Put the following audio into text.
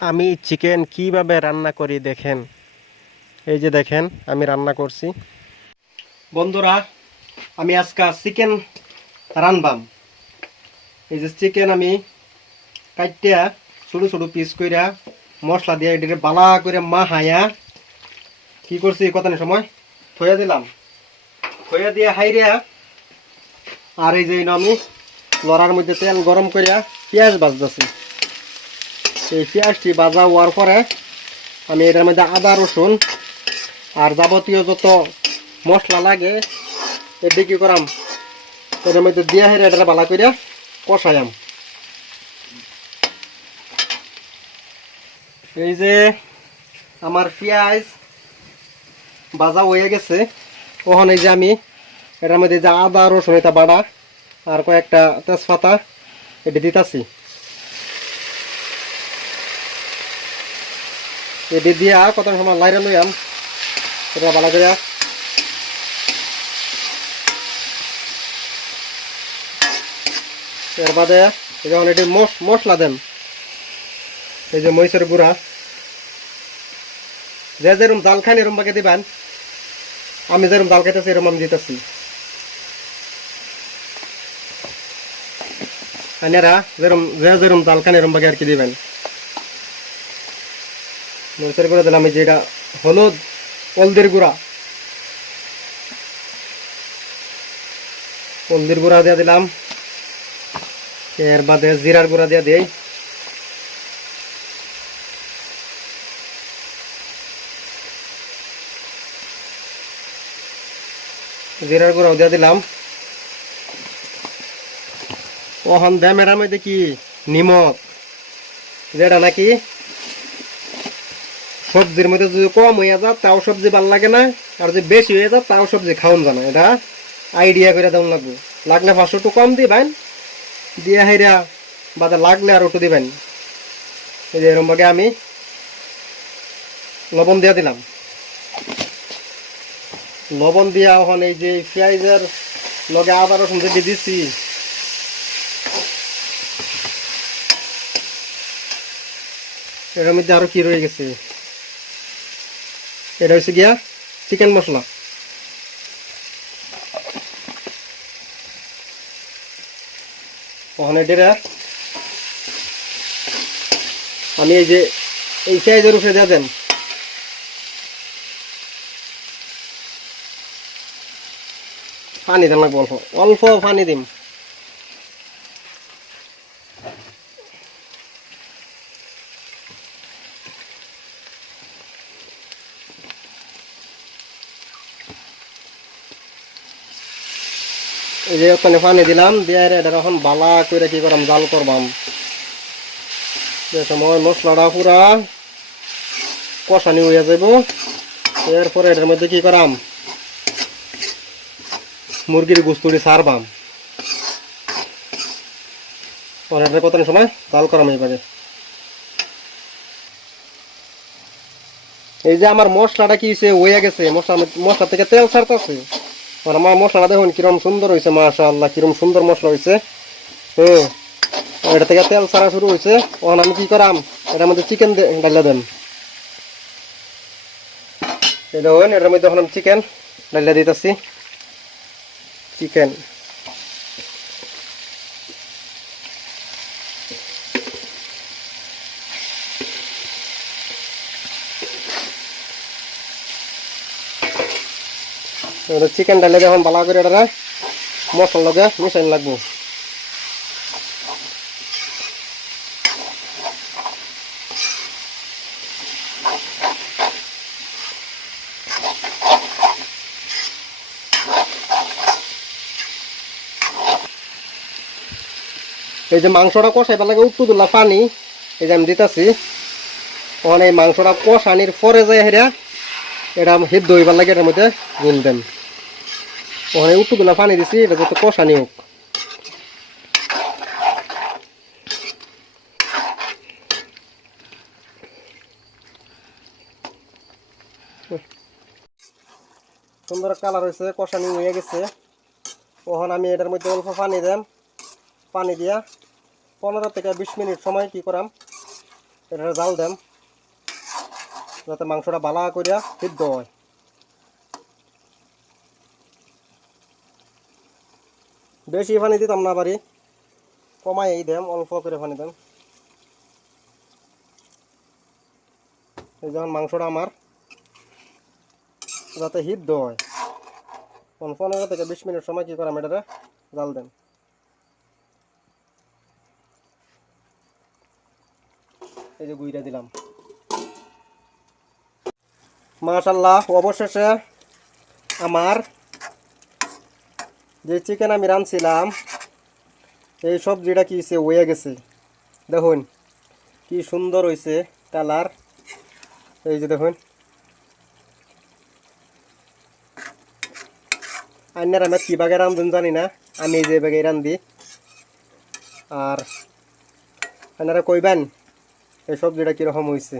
আমি চিকেন কিভাবে রান্না করি দেখেন। এই যে দেখেন আমি রান্না করছি। বন্ধুরা, আমি আজকে চিকেন রানবাম। এই যে চিকেন আমি কাটিয়া ছোট ছোট পিস কইরা মশলা দিয়ে এটাকে বালা করে মাহায়া কি করছি কতক্ষণ সময় থইয়া দিলাম। থইয়া দিয়ে হাইরিয়া আর এই যে আমি লড়ার মধ্যে তেল গরম করিয়া পেঁয়াজ ভাজতেছি। এই পেঁয়াজটি ভাজা হওয়ার পরে আমি এটার মধ্যে আদা রসুন আর যাবতীয় যত মশলা লাগে এটি কি করাম এটার মধ্যে দিয়া হেরে এটা ভালো করিয়া কষায়াম। এই যে আমার পেঁয়াজ ভাজা হয়ে গেছে। ওখানে এই যে আমি এটার মধ্যে যে আদা রসুন এটা বাটা আর কয়েকটা তেজপাতা এটি দিতেছি। এটি দিয়া কত সময় লাইরা লইয়াম এটা ভালো করে। এর বাদে যখন এটি মশলা দেন, এই যে মরিচের গুঁড়া যে যেরকম জাল খান এরম বাকে দিবেন। আমি যেরকম জাল খাইতেছি এরকম আমি দিতেছি। আনেরা যেরকম জাল খান এরম বাকে আর কি দিবেন। মরিচের গুঁড়া দিলাম, এই যে এটা হলুদ হলদির গুঁড়া দিয়ে দিলাম। এর বাদে জিরার গুঁড়া দিয়ে দিই। জিরার গুঁড়াও দিয়ে দিলাম। ওখান দেয় এটার মধ্যে কি নিমক, যেটা নাকি সবজির মধ্যে যদি কম হয়ে যা তাও সবজি ভাল লাগে না, আর যদি বেশি হয়ে যা তাও সবজি খাওয়ান যায় না। এটা আইডিয়া করে দেওয়া লাগবে। লাগলে 500 একটু কম দিবেন, দিয়ে হাইরা বাদে লাগলে আর একটু দিবেন। এই যে এরকম ভাবে আমি লবণ দিয়ে দিলাম। লবণ দিয়া ওখানে এই যে পেঁয়াজের লগে আদা রসুন যে দিছি এর মধ্যে আরো কি রয়ে গেছে, এটা হচ্ছে গিয়া চিকেন মশলা। ওখানে এটা আমি এই যে এই পেঁয়াজের উপরে দিয়ে দেন। পানি দেন লাগবো, অল্প অল্প পানি দিম। এই যে ওখানে পানি দিলাম, দিয়ে এটা এখন বালা করে কি করাম জাল করবাম। যে সময় মশলাটা পুরা কষানি হয়ে যাব, এরপরে এটার মধ্যে কি করাম মুরগির গুস্তুটি সারবাম। এটা কত সময় জাল করাম। এইবারে এই যে আমার মশলাটা কি হয়েছে হয়ে গেছে, মশলা থেকে তেল ছাড়তেছে। আর আমার মশলাটা দেখুন কিরম সুন্দর হয়েছে, মাশাআল্লাহ কিরম সুন্দর মশলা হয়েছে। এটা থেকে তেল ছাড়া শুরু হয়েছে। তখন আমি কি করাম এটার মধ্যে চিকেন ডাইলা দেন। এটা হইন এটার মধ্যে এখন আমি চিকেন ডাইলা দিতেছি। চিকেন চিকেন ডাইলে এখন ভালো করে এটা মশলার লগে মিশাইন লাগবো। এই যে মাংসটা কষাইবার লাগে উত্তু তুলা পানি এই যে আমি দিতেছি। ওখানে এই মাংসটা কষানির পরে যায় হেরা এটা সিদ্ধ হইবার লাগে এটার মধ্যে গুল দেন। ওখানে উত্তু তুলা পানি দিছি, এটা যাতে কষানি হোক। সুন্দর কালার হয়েছে, কষানি হয়ে গেছে। ওখানে আমি এটার মধ্যে অল্প পানি দেন। পানি দিয়া 15 থেকে 20 মিনিট সময় কি করাম এটা জাল দেন যাতে মাংসটা বালা করিয়া সিদ্ধ হয়। বেশি পানি দিতাম না পারি, কমাই এই দেন, অল্প করে পানি দেন। এই যখন মাংসটা আমার যাতে সিদ্ধ হয়, 15 থেকে 20 মিনিট সময় কি করাম, এটা জাল দেন। এই যে গুইরা দিলাম। মাশাআল্লাহ, অবশেষে আমার যে চিকেন আমি রাঁধছিলাম এই সবজিটা কি হয়ে গেছে। দেখুন কি সুন্দর হয়েছে কালার। এই যে দেখুন, আইনার আমি কি বাগে রাঁধুন জানি না, আমি এই যে বাগে রাঁধি। আর আপনারা কইবেন এই সবজিটা কীরকম হয়েছে।